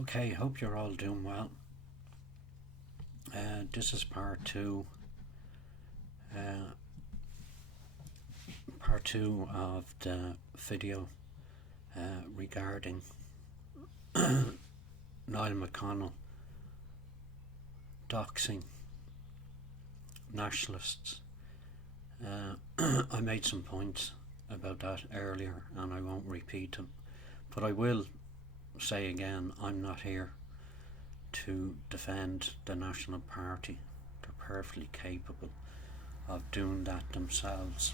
Okay, hope you're all doing well. This is part two of the video regarding Niall McConnell doxing nationalists. I made some points about that earlier and I won't repeat them, but I will say again, I'm not here to defend the National Party. They're perfectly capable of doing that themselves.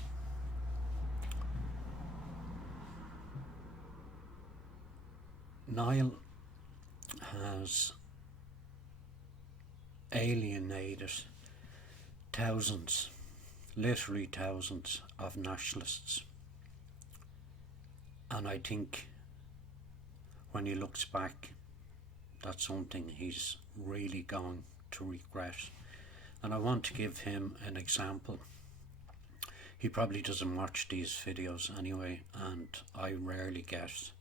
Niall has alienated thousands, literally thousands of nationalists, and I think when he looks back, that's something he's really going to regret. And I want to give him an example. He probably doesn't watch these videos anyway, and I rarely get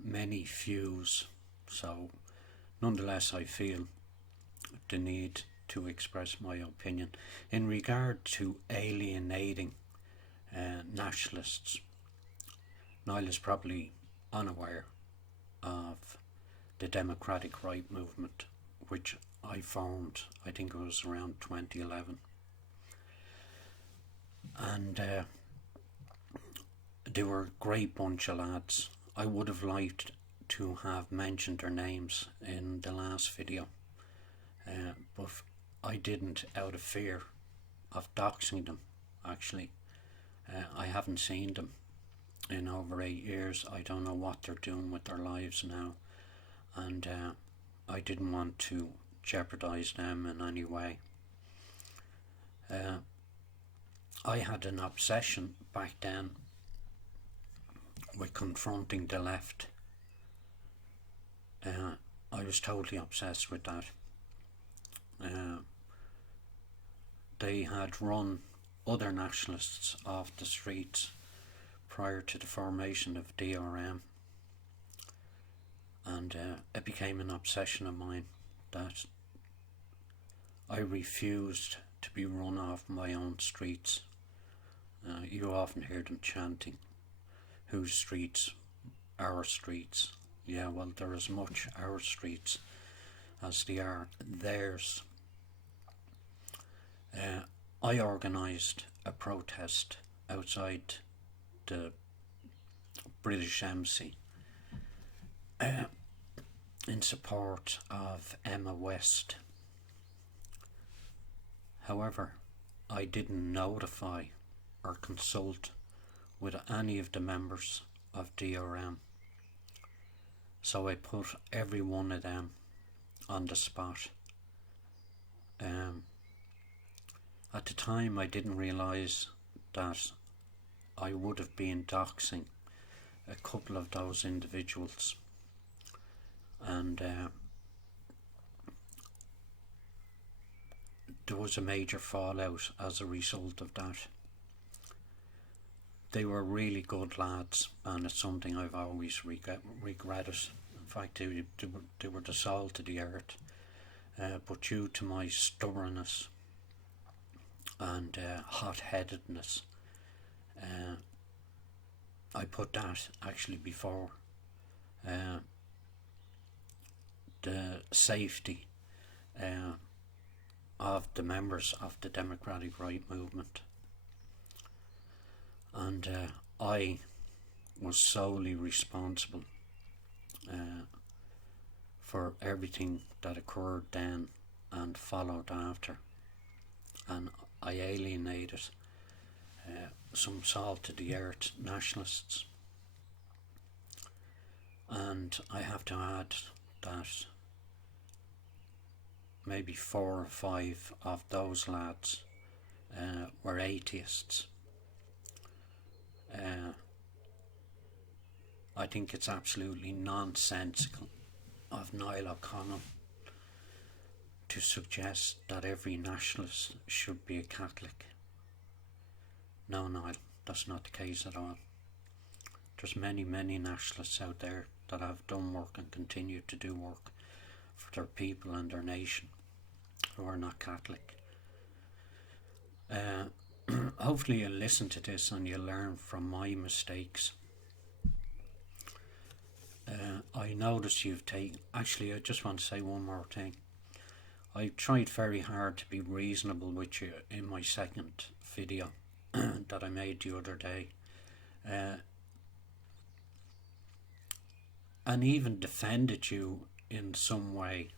many views, so nonetheless I feel the need to express my opinion in regard to alienating nationalists. Niall is probably unaware of the democratic right movement, which I formed, I think it was around 2011, and they were a great bunch of lads. I would have liked to have mentioned their names in the last video, but I didn't, out of fear of doxing them. Actually, I haven't seen them in over 8 years. I don't know what they're doing with their lives now, and I didn't want to jeopardize them in any way. I had an obsession back then with confronting the left. I was totally obsessed with that. They had run other nationalists off the streets prior to the formation of DRM, and it became an obsession of mine that I refused to be run off my own streets. You often hear them chanting, whose streets? Our streets. Yeah, well, they're as much our streets as they are theirs. I organised a protest outside the British Embassy in support of Emma West. However, I didn't notify or consult with any of the members of DRM, so I put every one of them on the spot. At the time I didn't realise that I would have been doxing a couple of those individuals, and there was a major fallout as a result of that. They were really good lads, and it's something I've always regretted. In fact, they were the salt of the earth, but due to my stubbornness and hot-headedness, I put that actually before the safety of the members of the democratic right movement, and I was solely responsible for everything that occurred then and followed after, and I alienated some salt to the earth nationalists. And I have to add that maybe 4 or 5 of those lads were atheists. I think it's absolutely nonsensical of Niall O'Connell to suggest that every nationalist should be a Catholic. No, Niall, that's not the case at all. There's many nationalists out there that have done work and continue to do work for their people and their nation who are not Catholic. Hopefully you'll listen to this and you'll learn from my mistakes. I noticed you've taken... Actually, I just want to say one more thing. I tried very hard to be reasonable with you in my second video that I made the other day. And even defended you in some way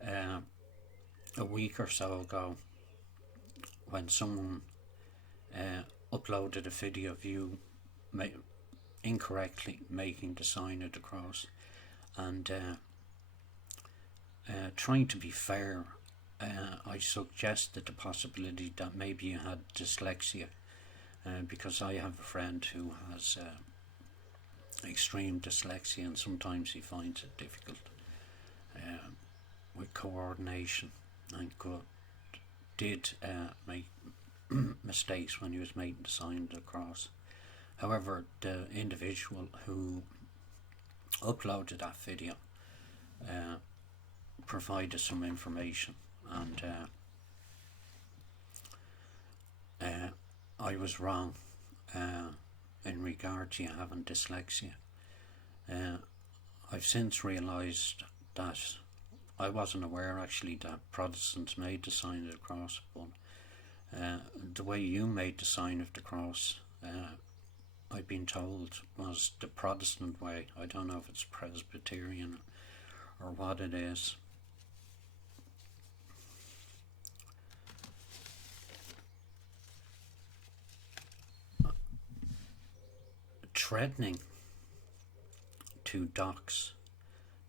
a week or so ago when someone uploaded a video of you incorrectly making the sign of the cross, and trying to be fair, I suggested the possibility that maybe you had dyslexia, because I have a friend who has extreme dyslexia, and sometimes he finds it difficult with coordination, and did make mistakes when he was making the sign of the cross. However, the individual who uploaded that video provided some information, and I was wrong in regard to you having dyslexia. I've since realised that I wasn't aware actually that Protestants made the sign of the cross, but the way you made the sign of the cross, I've been told, was the Protestant way. I don't know if it's Presbyterian or what it is. Threatening to dox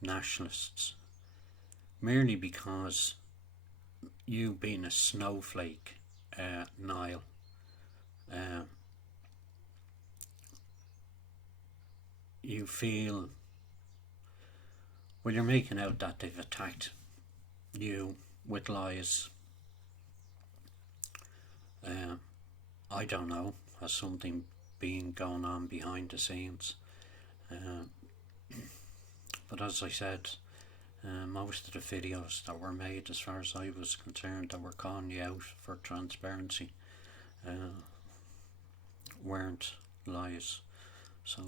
nationalists merely because you being a snowflake, Niall, you feel, well, you're making out that they've attacked you with lies. I don't know, has something been going on behind the scenes? But as I said, most of the videos that were made, as far as I was concerned, that were calling you out for transparency, weren't lies. So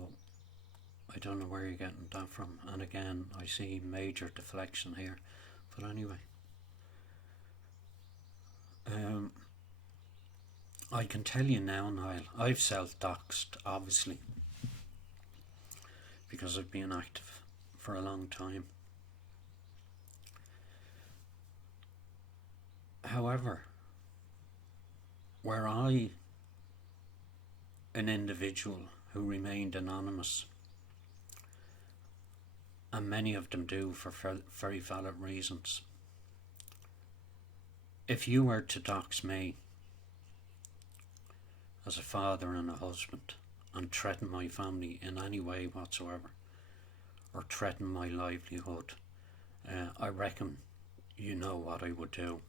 I don't know where you're getting that from. And again, I see major deflection here. But anyway, I can tell you now, Niall, I've self-doxed, obviously, because I've been active for a long time. However, were I an individual who remained anonymous, and many of them do for very valid reasons, if you were to dox me as a father and a husband and threaten my family in any way whatsoever, or threaten my livelihood, I reckon you know what I would do.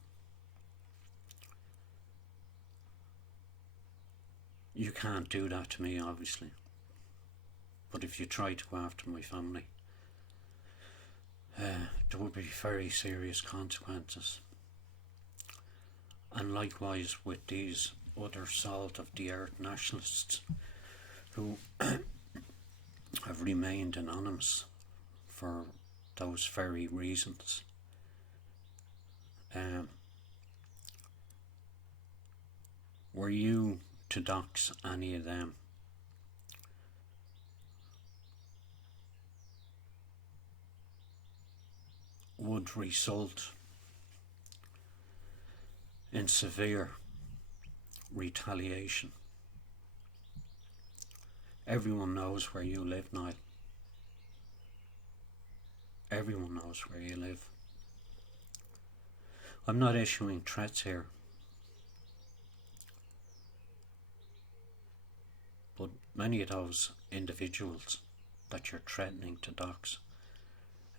You can't do that to me, obviously, but if you try to go after my family, there would be very serious consequences. And likewise with these other salt of the earth nationalists who have remained anonymous for those very reasons. Were you to dox any of them, would result in severe retaliation. Everyone knows where you live, Niall. Everyone knows where you live. I'm not issuing threats here, but many of those individuals that you're threatening to dox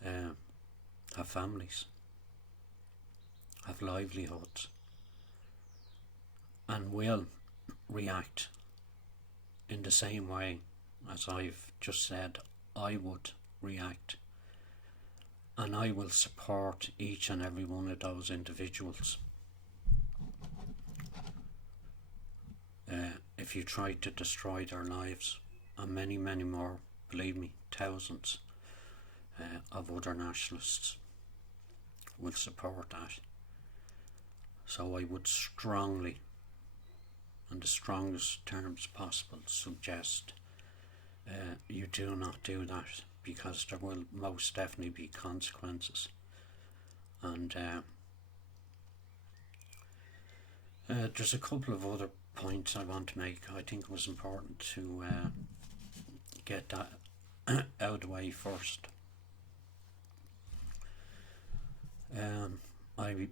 have families, have livelihoods, and will react in the same way as I've just said I would react. And I will support each and every one of those individuals. If you try to destroy their lives, and many, many more, believe me, thousands of other nationalists will support that. So I would strongly, in the strongest terms possible, suggest you do not do that, because there will most definitely be consequences. And there's a couple of other points I want to make. I think it was important to get that out of the way first. I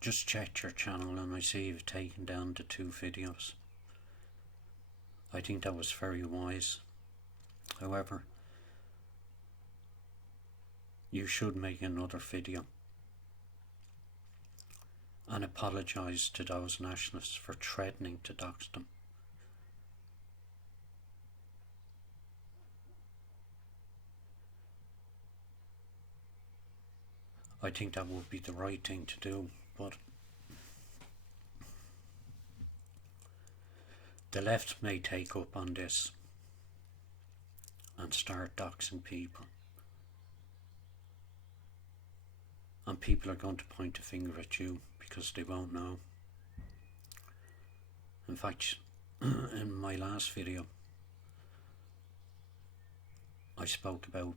just checked your channel and I see you've taken down the 2 videos. I think that was very wise. However, you should make another video and apologise to those nationalists for threatening to dox them. I think that would be the right thing to do, but the left may take up on this and start doxing people. And people are going to point a finger at you because they won't know. In fact, in my last video, I spoke about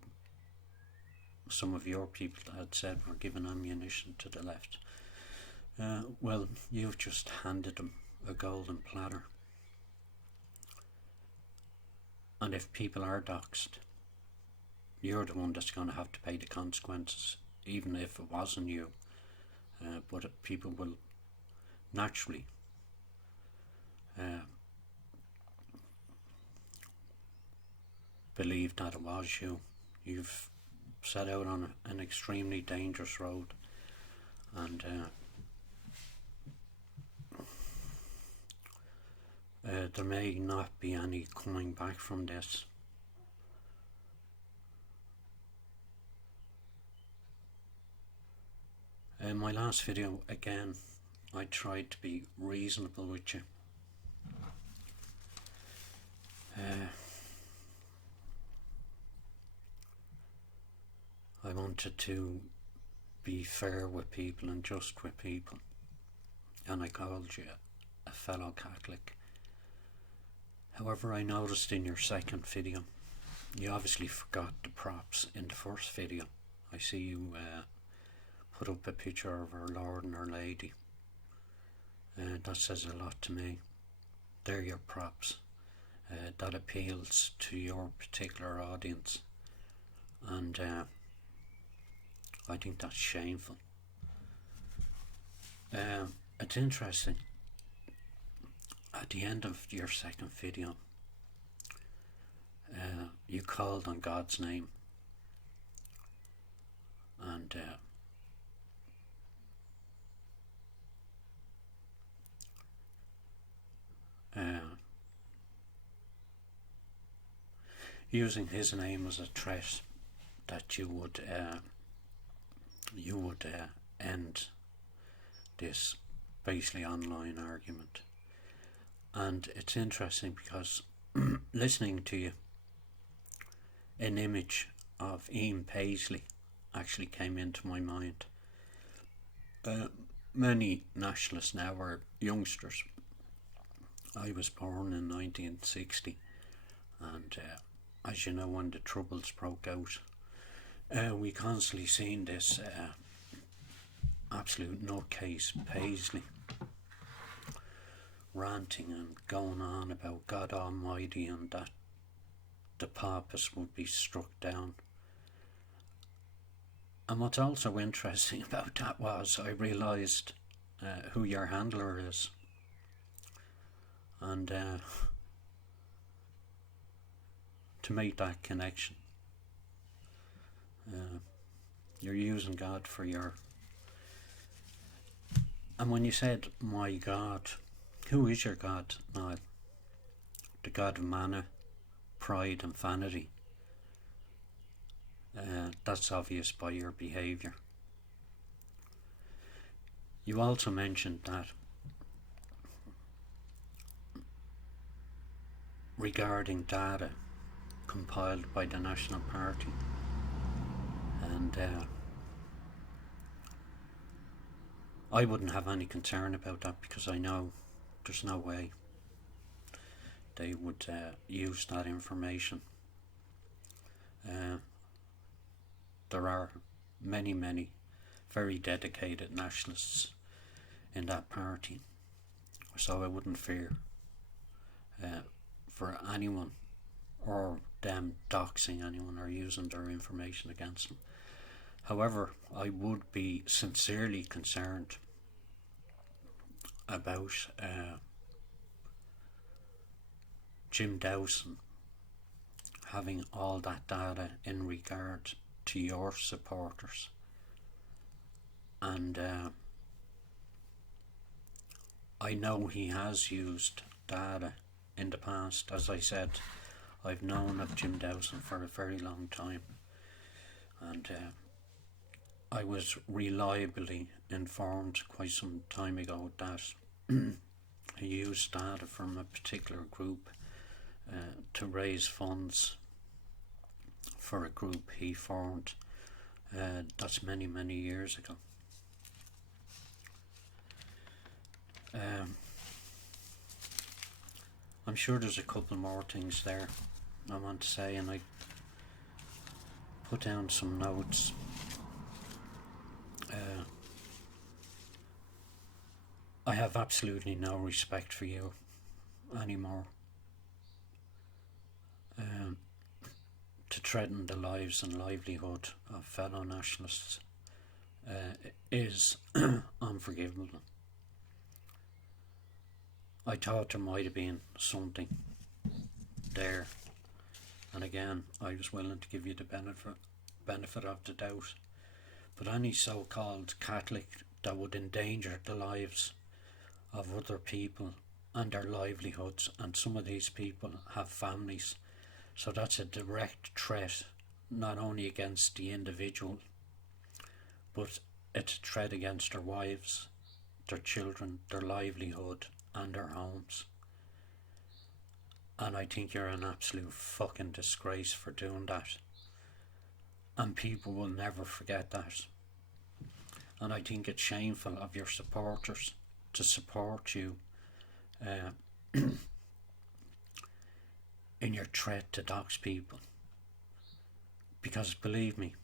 some of your people that had said we're giving ammunition to the left. Well, you've just handed them a golden platter. And if people are doxed, you're the one that's going to have to pay the consequences, even if it wasn't you. But people will naturally believe that it was you. You've set out on an extremely dangerous road, and there may not be any coming back from this. In my last video, again, I tried to be reasonable with you. I wanted to be fair with people and just with people, and I called you a fellow Catholic. However, I noticed in your second video, you obviously forgot the props in the first video. I see you put up a picture of our Lord and our Lady. That says a lot to me. They're your props. That appeals to your particular audience, and I think that's shameful. It's interesting. At the end of your second video, you called on God's name, and using his name as a threat that you would end this basically online argument. And it's interesting because listening to you, an image of Ian Paisley actually came into my mind. Many nationalists now are youngsters. I was born in 1960, and as you know, when the Troubles broke out, we constantly seen this absolute nutcase Paisley ranting and going on about God Almighty and that the papists would be struck down. And what's also interesting about that was I realised who your handler is, and to make that connection, you're using God for your... And when you said, my God, who is your God, Niall? The God of manna, pride and vanity. That's obvious by your behaviour. You also mentioned that regarding data compiled by the National Party, and I wouldn't have any concern about that, because I know there's no way they would use that information. There are many very dedicated nationalists in that party, so I wouldn't fear for anyone or them doxing anyone or using their information against them. However, I would be sincerely concerned about Jim Dawson having all that data in regard to your supporters. And I know he has used data in the past. As I said, I've known of Jim Dawson for a very long time, and I was reliably informed quite some time ago that he used data from a particular group to raise funds for a group he formed. That's many years ago. I'm sure there's a couple more things there I want to say, and I put down some notes. I have absolutely no respect for you anymore. To threaten the lives and livelihood of fellow nationalists is unforgivable. I thought there might have been something there, and again, I was willing to give you the benefit of the doubt. But any so-called Catholic that would endanger the lives of other people and their livelihoods, and some of these people have families, so that's a direct threat not only against the individual, but it's a threat against their wives, their children, their livelihood and their homes. And I think you're an absolute fucking disgrace for doing that, and people will never forget that. And I think it's shameful of your supporters to support you in your threat to dox people, because believe me,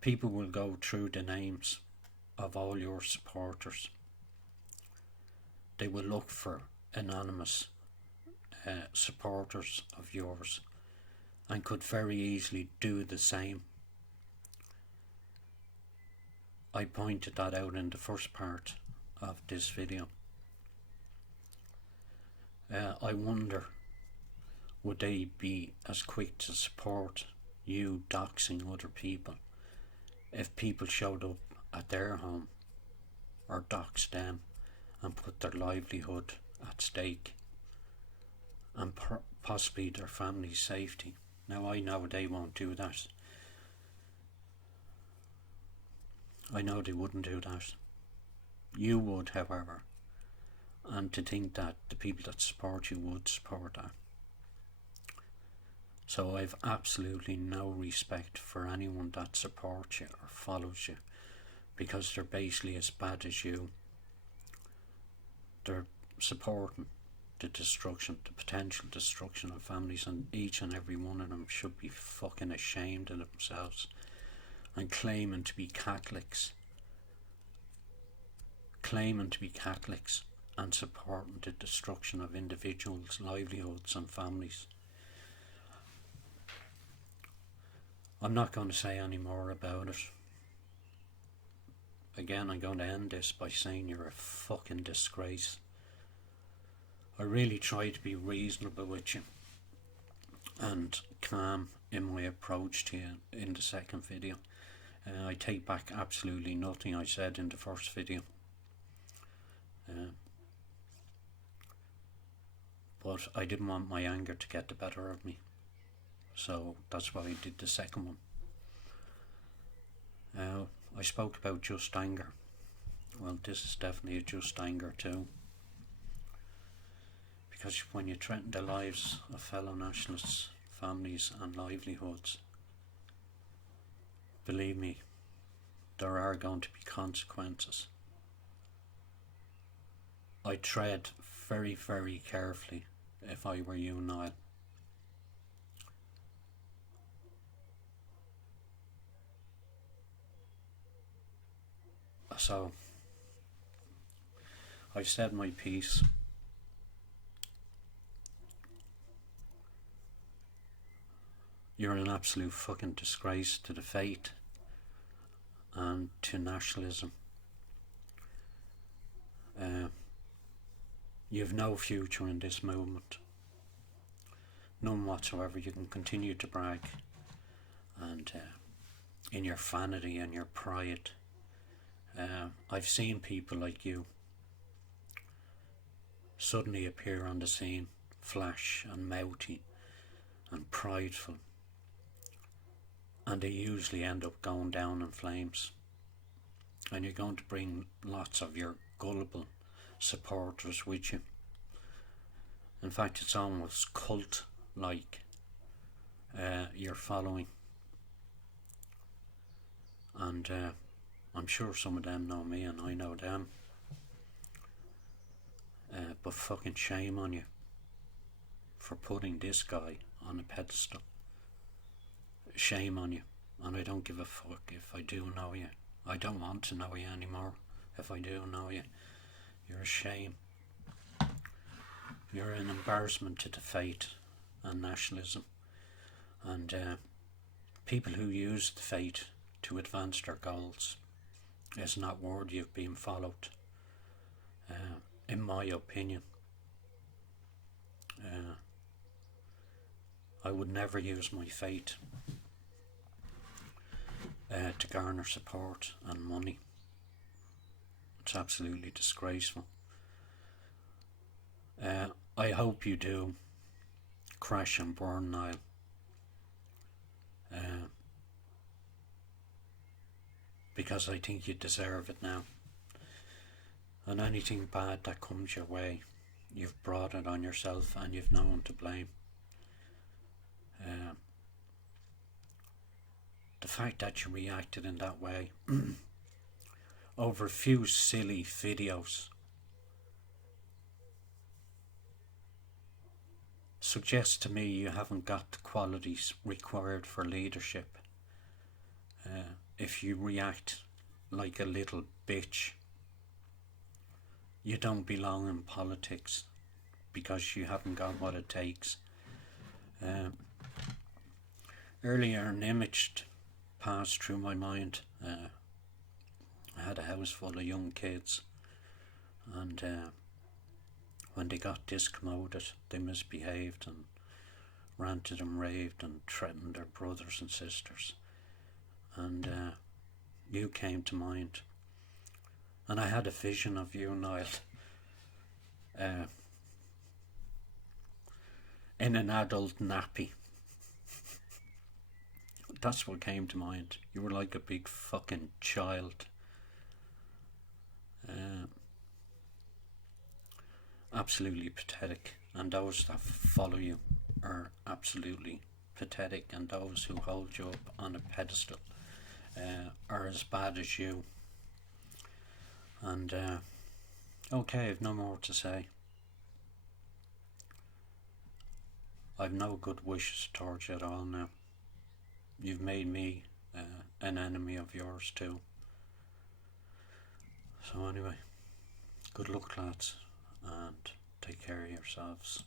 people will go through the names of all your supporters. They will look for anonymous supporters of yours and could very easily do the same. I pointed that out in the first part of this video. I wonder, would they be as quick to support you doxing other people if people showed up at their home or doxed them and put their livelihood at stake and possibly their family's safety? Now, I know they won't do that. I know they wouldn't do that. You would, however, and to think that the people that support you would support that. So I've absolutely no respect for anyone that supports you or follows you, because they're basically as bad as you. They're supporting the destruction, the potential destruction of families, and each and every one of them should be fucking ashamed of themselves, and claiming to be Catholics and supporting the destruction of individuals' livelihoods and families. I'm not going to say any more about it. Again, I'm going to end this by saying you're a fucking disgrace. I really try to be reasonable with you and calm in my approach to you in the second video. I take back absolutely nothing I said in the first video. But I didn't want my anger to get the better of me, so that's why I did the second one. I spoke about just anger. Well, this is definitely a just anger too. Because when you threaten the lives of fellow nationalists, families and livelihoods, believe me, there are going to be consequences. I'd tread very, very carefully if I were you, Niall. So, I've said my piece. You're an absolute fucking disgrace to the faith and to nationalism. You have no future in this movement. None whatsoever. You can continue to brag and in your vanity and your pride. I've seen people like you suddenly appear on the scene, flash and mouthy and prideful, and they usually end up going down in flames. And you're going to bring lots of your gullible supporters with you. In fact, it's almost cult-like, your following. And I'm sure some of them know me and I know them. But fucking shame on you for putting this guy on a pedestal. Shame on you. And I don't give a fuck if I do know you. I don't want to know you anymore. If I do know you, you're a shame. You're an embarrassment to the faith and nationalism. And people who use the faith to advance their goals is not worthy of being followed, in my opinion. I would never use my faith to garner support and money. It's absolutely disgraceful. I hope you do crash and burn, Niall. Because I think you deserve it now. And anything bad that comes your way, you've brought it on yourself and you've no one to blame. The fact that you reacted in that way over a few silly videos suggests to me you haven't got the qualities required for leadership. If you react like a little bitch, you don't belong in politics because you haven't got what it takes. Earlier an image passed through my mind. I had a house full of young kids, and when they got discommoded, they misbehaved and ranted and raved and threatened their brothers and sisters. And you came to mind. And I had a vision of you, Niall, in an adult nappy. That's what came to mind. You were like a big fucking child. Absolutely pathetic. And those that follow you are absolutely pathetic. And those who hold you up on a pedestal are as bad as you. And okay, I've no more to say. I've no good wishes towards you at all now. You've made me an enemy of yours too. So anyway, good luck, lads, and take care of yourselves.